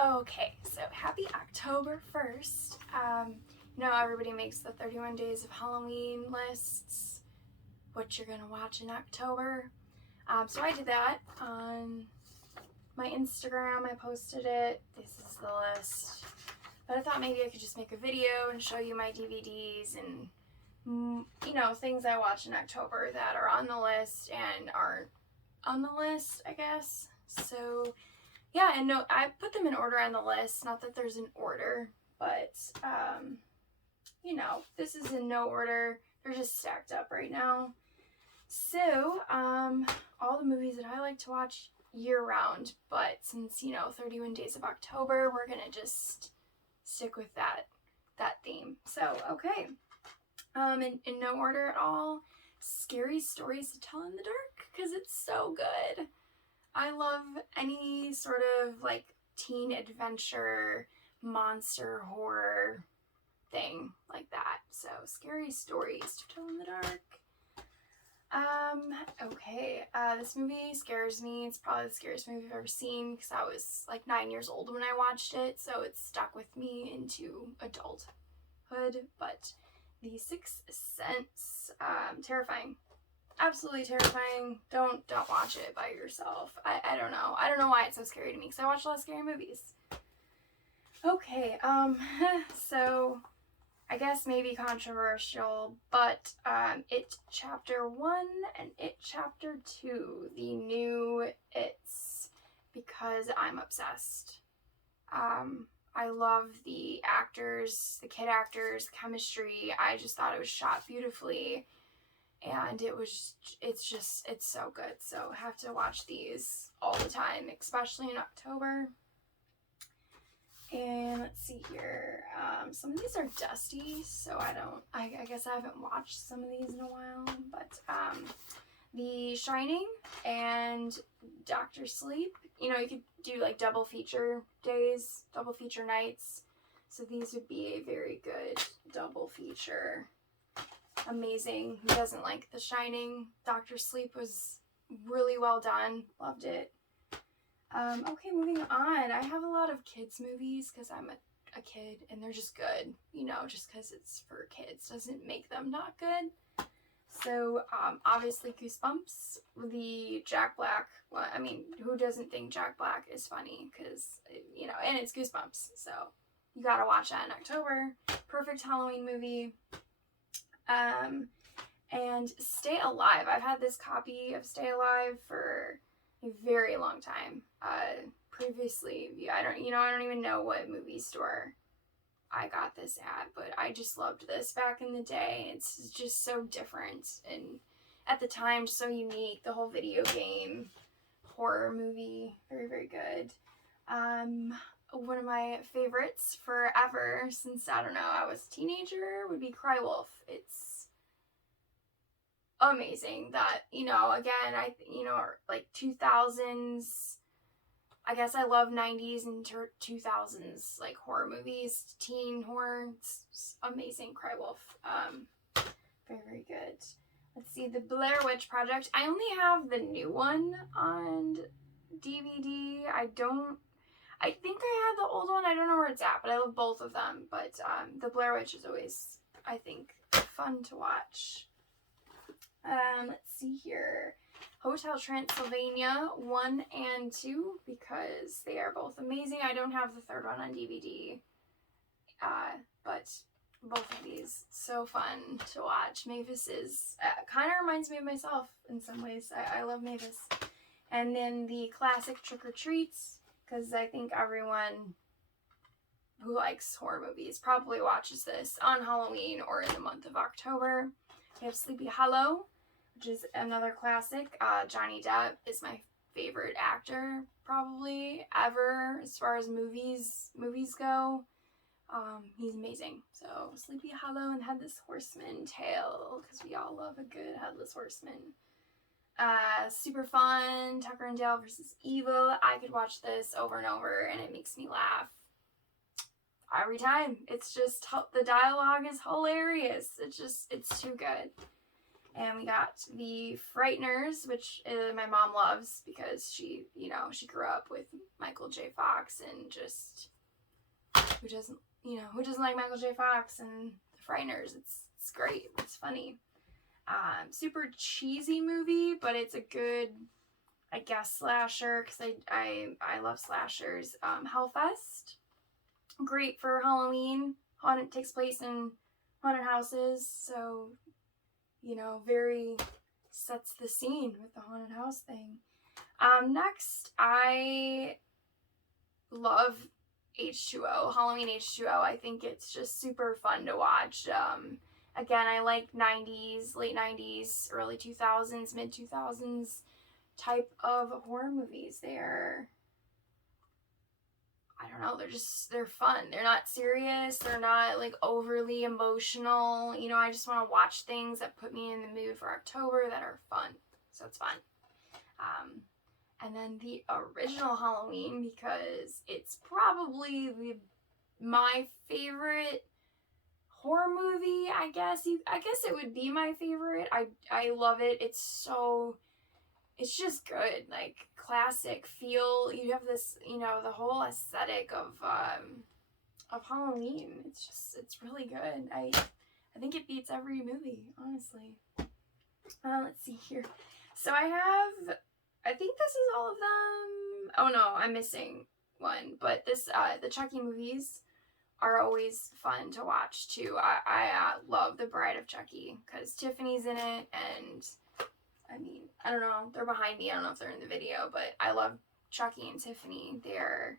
Okay, so happy October 1st. Everybody makes the 31 days of Halloween lists, what you're gonna watch in October. So I did that on my Instagram. I posted it. This is the list. But I thought maybe I could just make a video and show you my DVDs and, things I watch in October that are on the list and aren't on the list, I guess. So yeah, and no, I put them in order on the list. Not that there's an order, but, this is in no order. They're just stacked up right now. So, all the movies that I like to watch year round, but since, 31 Days of October, we're gonna just stick with that theme. So, okay. In no order at all, Scary Stories to Tell in the Dark, because it's so good. I love any sort of like teen adventure, monster horror thing like that. So Scary Stories to Tell in the Dark. This movie scares me. It's probably the scariest movie I've ever seen because I was like 9 years old when I watched it, so it's stuck with me into adulthood. But The Sixth Sense, terrifying. Absolutely terrifying. Don't watch it by yourself. I don't know. I don't know why it's so scary to me because I watch a lot of scary movies. Okay, so I guess maybe controversial, but It Chapter 1 and It Chapter 2, the new It's, because I'm obsessed. I love the actors, the kid actors, the chemistry. I just thought it was shot beautifully. And it's so good. So I have to watch these all the time, especially in October. And let's see here. Some of these are dusty, so I guess I haven't watched some of these in a while. But The Shining and Dr. Sleep. You could do like double feature days, double feature nights. So these would be a very good double feature. Amazing. Who doesn't like The Shining? Dr. Sleep was really well done. Loved it. Okay, moving on. I have a lot of kids movies because I'm a kid and they're just good. Just because it's for kids doesn't make them not good. So, obviously Goosebumps, the Jack Black. Well, I mean, who doesn't think Jack Black is funny? Because, and it's Goosebumps. So, you gotta watch that in October. Perfect Halloween movie. And Stay Alive. I've had this copy of Stay Alive for a very long time. Previously, I don't even know what movie store I got this at, but I just loved this back in the day. It's just so different and at the time so unique. The whole video game horror movie, very, very good. One of my favorites forever since, I don't know, I was a teenager would be Cry Wolf. It's amazing that, again, like 2000s, I guess I love 90s and 2000s, like horror movies, teen horror. It's amazing. Cry Wolf. Very, very good. Let's see, The Blair Witch Project. I only have the new one on DVD. I think I had the old one. I don't know where it's at, but I love both of them. But The Blair Witch is always, I think, fun to watch. Let's see here. Hotel Transylvania 1 and 2, because they are both amazing. I don't have the third one on DVD, but both of these, so fun to watch. Mavis is, kind of reminds me of myself in some ways. I love Mavis. And then the classic Trick or Treats, because I think everyone who likes horror movies probably watches this on Halloween or in the month of October. We have Sleepy Hollow, which is another classic. Johnny Depp is my favorite actor probably ever as far as movies go. He's amazing. So Sleepy Hollow and Headless Horseman tale, because we all love a good Headless Horseman. Super fun. Tucker and Dale versus Evil. I could watch this over and over and it makes me laugh every time. It's just, the dialogue is hilarious. It's too good. And we got The Frighteners, which my mom loves because she grew up with Michael J. Fox, and just who doesn't like Michael J. Fox and The Frighteners? It's great. It's funny. Super cheesy movie, but it's a good, I guess, slasher, because I love slashers. Hellfest, great for Halloween. Haunted takes place in haunted houses, so very sets the scene with the haunted house thing. Next, I love H2O, Halloween H2O. I think it's just super fun to watch. Again, I like 90s, late 90s, early 2000s, mid 2000s type of horror movies. I don't know, they're fun. They're not serious. They're not like overly emotional. I just want to watch things that put me in the mood for October that are fun. So it's fun. And then the original Halloween, because it's probably my favorite horror movie, I guess it would be my favorite. I love it. It's just good, like classic feel. You have this, the whole aesthetic of Halloween. It's really good. I think it beats every movie, honestly. Let's see here. So I think this is all of them. Oh no, I'm missing one. But the Chucky movies are always fun to watch too. I love The Bride of Chucky because Tiffany's in it, and I don't know, they're behind me. I don't know if they're in the video, but I love Chucky and Tiffany. They're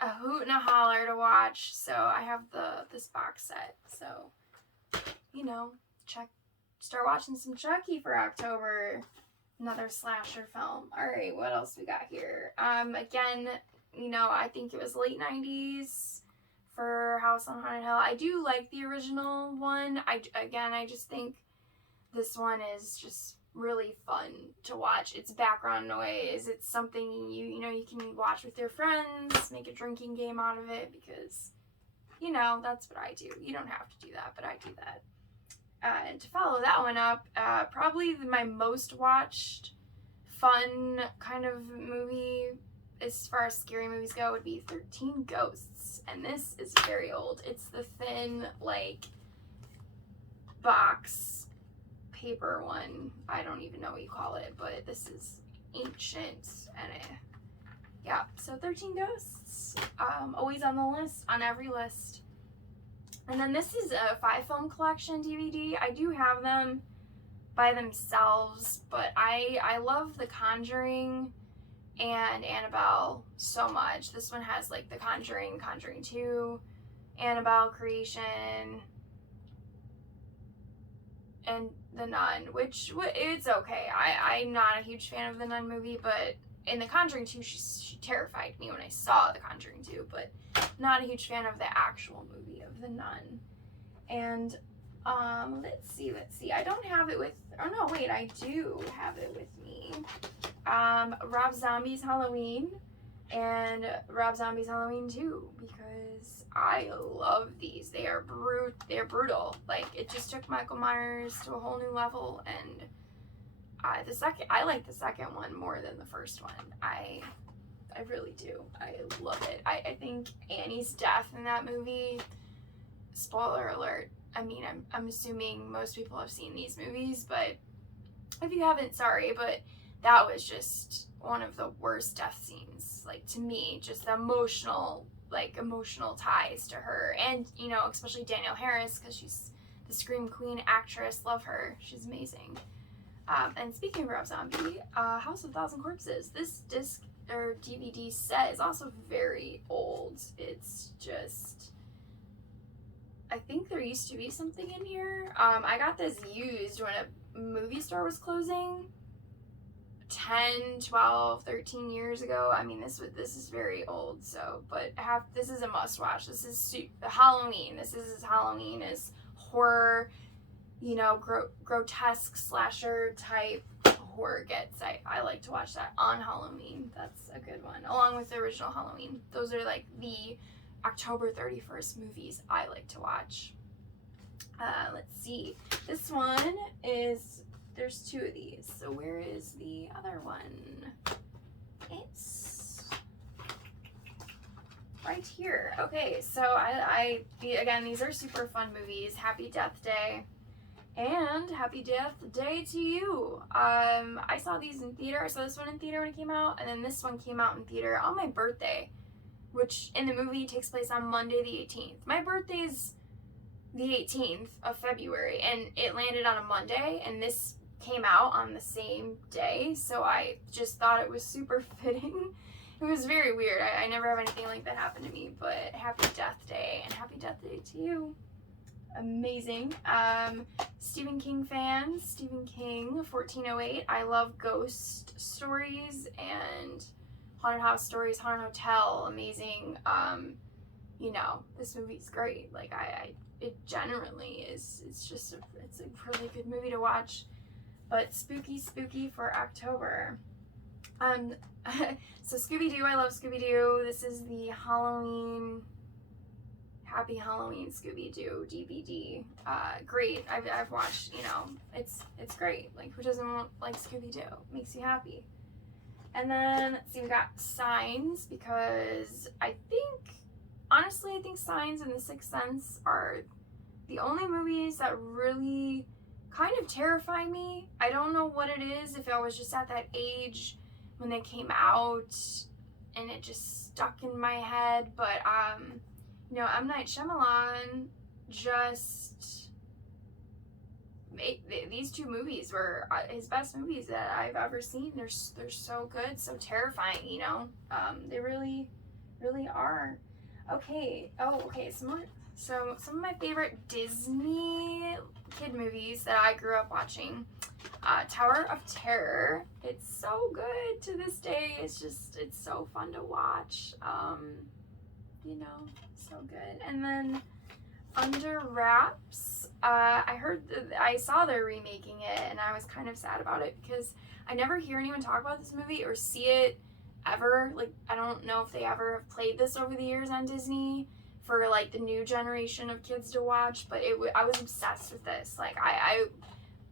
a hoot and a holler to watch. So I have this box set. So, start watching some Chucky for October. Another slasher film. All right, what else we got here? Again, I think it was late 90s for House on Haunted Hill. I do like the original one. I just think this one is just really fun to watch. It's background noise. It's something you can watch with your friends, make a drinking game out of it, because that's what I do. You don't have to do that, but I do that. And to follow that one up, probably my most watched fun kind of movie as far as scary movies go would be 13 Ghosts. And this is very old. It's the thin, like, box paper one. I don't even know what you call it, but this is ancient. And yeah, so 13 Ghosts. Always on the list, on every list. And then this is a 5-film collection DVD. I do have them by themselves, but I love The Conjuring and Annabelle so much. This one has like The Conjuring, Conjuring 2, Annabelle Creation, and The Nun, which it's okay. I'm not a huge fan of the Nun movie, but in The Conjuring 2, she terrified me when I saw The Conjuring 2, but not a huge fan of the actual movie of The Nun. And let's see. I don't have it with, oh no, wait, I do have it with me. Rob Zombie's Halloween and Rob Zombie's Halloween 2, because I love these. They're brutal. Like, it just took Michael Myers to a whole new level, and I like the second one more than the first one. I really do. I love it. I think Annie's death in that movie, spoiler alert, I'm assuming most people have seen these movies, but if you haven't, sorry, but that was just one of the worst death scenes, like, to me. Just the emotional ties to her, and especially Danielle Harris, because she's the Scream Queen actress. Love her. She's amazing. And speaking of Rob Zombie, House of a Thousand Corpses. This disc or DVD set is also very old. It's just, I think there used to be something in here. I got this used when a movie store was closing 10, 12, 13 years ago. This is very old, so, but this is a must watch. This is Halloween. This is as Halloween as horror, grotesque slasher type horror gets. I like to watch that on Halloween. That's a good one, along with the original Halloween. Those are like the October 31st movies I like to watch. Let's see. This one is, there's two of these. So where is the other one? It's right here. Okay, so again, these are super fun movies. Happy Death Day. And Happy Death Day to you. I saw these in theater. I saw this one in theater when it came out, and then this one came out in theater on my birthday, which in the movie takes place on Monday the 18th. My birthday's the 18th of February, and it landed on a Monday, and this came out on the same day, so I just thought it was super fitting. It was very weird. I never have anything like that happen to me, but Happy Death Day, and Happy Death Day to you. Amazing. Stephen King fans, Stephen King, 1408. I love ghost stories and haunted house stories, haunted hotel, amazing. You know, this movie's great. Like, it generally is, it's a really good movie to watch. But spooky for October. So Scooby-Doo, I love Scooby-Doo. This is the Halloween, Happy Halloween Scooby-Doo DVD. Great. I've watched, you know, it's great. Like, who doesn't like Scooby-Doo? Makes you happy. And then, let's see, we got Signs, because honestly, I think Signs and The Sixth Sense are the only movies that really kind of terrify me. I don't know what it is, if I was just at that age when they came out and it just stuck in my head, but you know, M. Night Shyamalan just made these two movies were his best movies that I've ever seen. They're so good, so terrifying, you know. They really are. Okay. Oh, okay. So some of my favorite Disney kid movies that I grew up watching. Tower of Terror. It's so good to this day. It's so fun to watch. You know, so good. And then Under Wraps. I saw they're remaking it, and I was kind of sad about it because I never hear anyone talk about this movie or see it ever. Like, I don't know if they ever have played this over the years on Disney for like the new generation of kids to watch, but I was obsessed with this. Like, I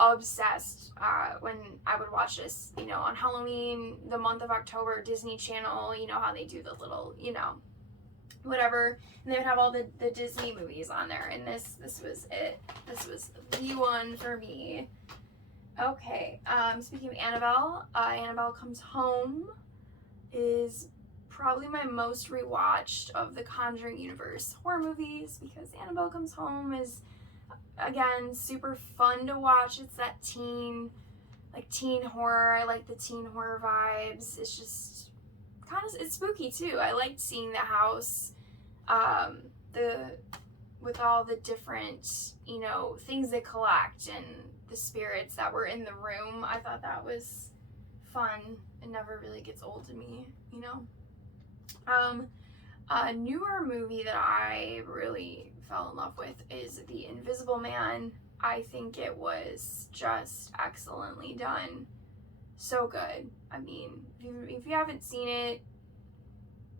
obsessed when I would watch this, you know, on Halloween, the month of October, Disney Channel, you know how they do the little, you know, whatever, and they would have all the Disney movies on there, and this was it. This was the one for me. Okay, speaking of Annabelle, Annabelle Comes Home is probably my most rewatched of the Conjuring universe horror movies, because Annabelle Comes Home is, again, super fun to watch. It's that teen horror. I like the teen horror vibes. It's just it's spooky too. I liked seeing the house, with all the different, you know, things they collect and the spirits that were in the room. I thought that was fun. It never really gets old to me, you know. A newer movie that I really fell in love with is The Invisible Man. I think it was just excellently done. So good. I mean, if you haven't seen it,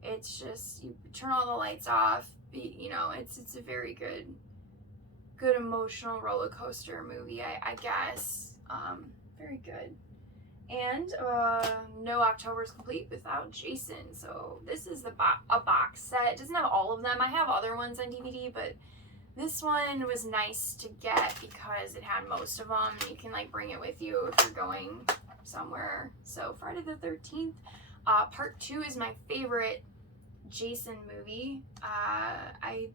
it's just, you turn all the lights off. You know, it's a very good emotional roller coaster movie, I guess. Very good. And no October is complete without Jason. So this is a box set. It doesn't have all of them. I have other ones on DVD, but this one was nice to get because it had most of them. You can like bring it with you if you're going somewhere. So Friday the 13th, part 2 is my favorite Jason movie. I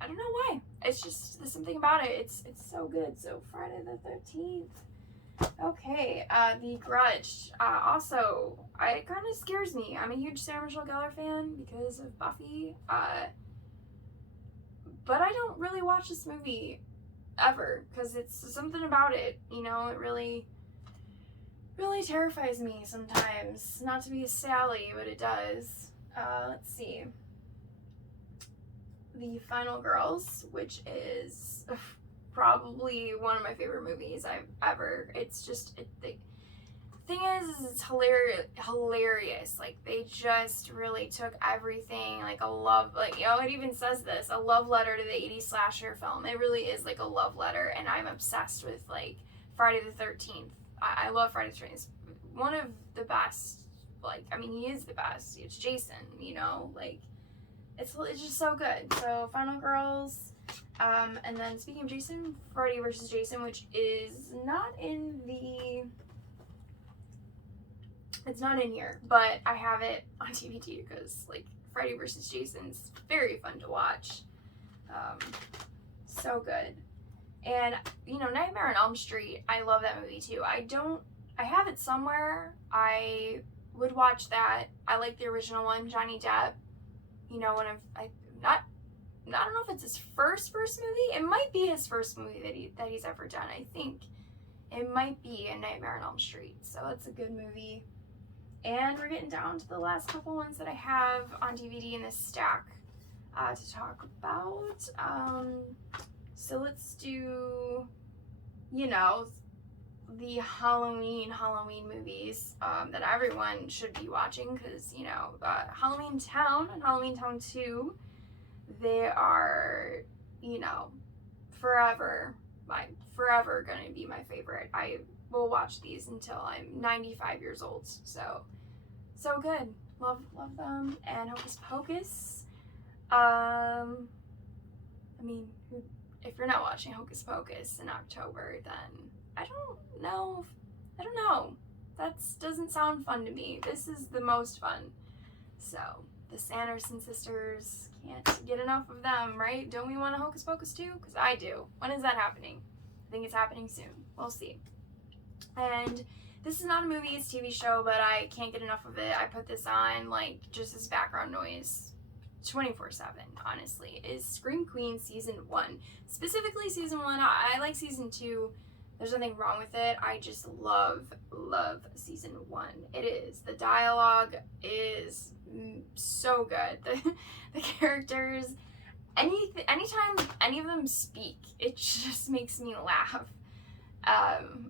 don't know why. It's just, there's something about it. It's so good. So Friday the 13th. Okay, The Grudge. Also, it kind of scares me. I'm a huge Sarah Michelle Gellar fan because of Buffy. But I don't really watch this movie ever because it's something about it, you know, it really terrifies me sometimes. Not to be a Sally, but it does. Let's see. The Final Girls, which is probably one of my favorite movies I've ever. It's just thing is it's hilarious. Like, they just really took everything, like a love, like, you know, it even says this, a love letter to the 80s slasher film. It really is like a love letter, and I'm obsessed with, like, Friday the 13th. I love Friday the 13th. It's one of the best, like, I mean, he is the best. It's Jason, you know, like, it's just so good. So, Final Girls, and then speaking of Jason, Freddy vs. Jason, which is not in the... It's not in here, but I have it on DVD because, like, Freddy vs. Jason's very fun to watch. So good. And, you know, Nightmare on Elm Street, I love that movie too. I have it somewhere. I would watch that. I like the original one, Johnny Depp. You know, when I don't know if it's his first movie. It might be his first movie that he's ever done. I think it might be A Nightmare on Elm Street. So that's a good movie. And we're getting down to the last couple ones that I have on DVD in this stack to talk about. So let's do, you know, the Halloween movies that everyone should be watching because, you know, Halloween Town and Halloween Town 2, they are, you know, forever going to be my favorite. I will watch these until I'm 95 years old. So good. Love them. And Hocus Pocus. I mean, if you're not watching Hocus Pocus in October, then I don't know. That doesn't sound fun to me. This is the most fun. So, the Sanderson sisters, can't get enough of them, right? Don't we want a Hocus Pocus too? Because I do. When is that happening? I think it's happening soon. We'll see. And this is not a movie, it's a TV show, but I can't get enough of it. I put this on, like, just as background noise 24/7, honestly, is Scream Queen Season 1. Specifically Season 1, I like Season 2. There's nothing wrong with it. I just love Season 1. It is. The dialogue is so good. The characters, anytime any of them speak, it just makes me laugh.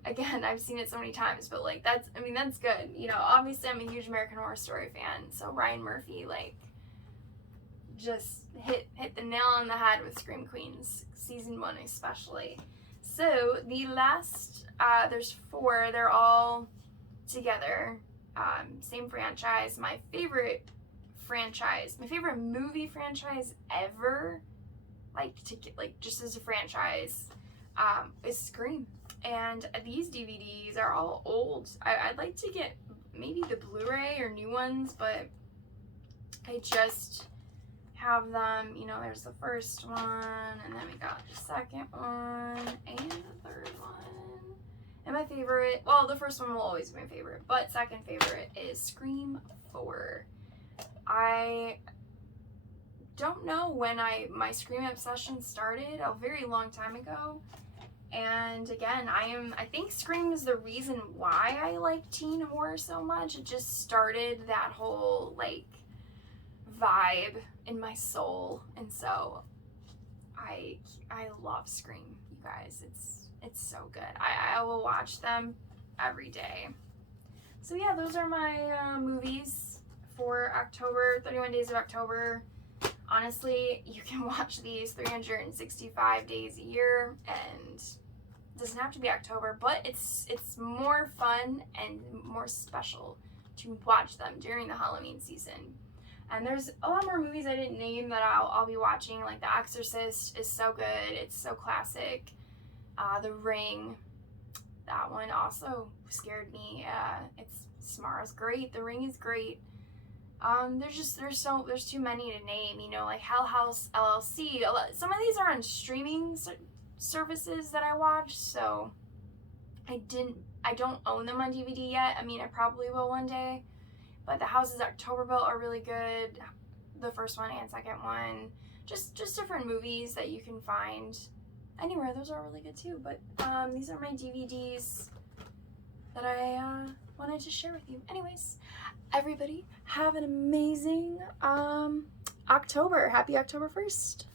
Again, I've seen it so many times, but like that's good. You know, obviously I'm a huge American Horror Story fan, so Ryan Murphy, like, just hit the nail on the head with Scream Queens, Season 1 especially. So the last, there's 4, they're all together, same franchise. My favorite movie franchise ever, just as a franchise, is Scream. And these DVDs are all old. I'd like to get maybe the Blu-ray or new ones, but I just have them. You know, there's the first one, and then we got the second one, and the third one. And my favorite, well, the first one will always be my favorite, but second favorite is Scream 4. I don't know when my Scream obsession started, a very long time ago. And again, I think Scream is the reason why I like teen horror so much. It just started that whole, like, vibe in my soul. And so I love Scream, you guys. It's so good. I will watch them every day. So yeah, those are my movies for October, 31 Days of October. Honestly, you can watch these 365 days a year, and it doesn't have to be October, but it's more fun and more special to watch them during the Halloween season. And there's a lot more movies I didn't name that I'll be watching, like The Exorcist is so good, it's so classic. The Ring, that one also scared me. Samara's great, The Ring is great. There's too many to name, you know, like Hell House LLC. Some of these are on streaming services that I watch, so I don't own them on DVD yet. I mean, I probably will one day, but The Houses October Built are really good, the first one and second one. Just different movies that you can find anywhere. Those are really good too. But these are my DVDs that I wanted to share with you. Anyways, everybody have an amazing October. Happy October 1st.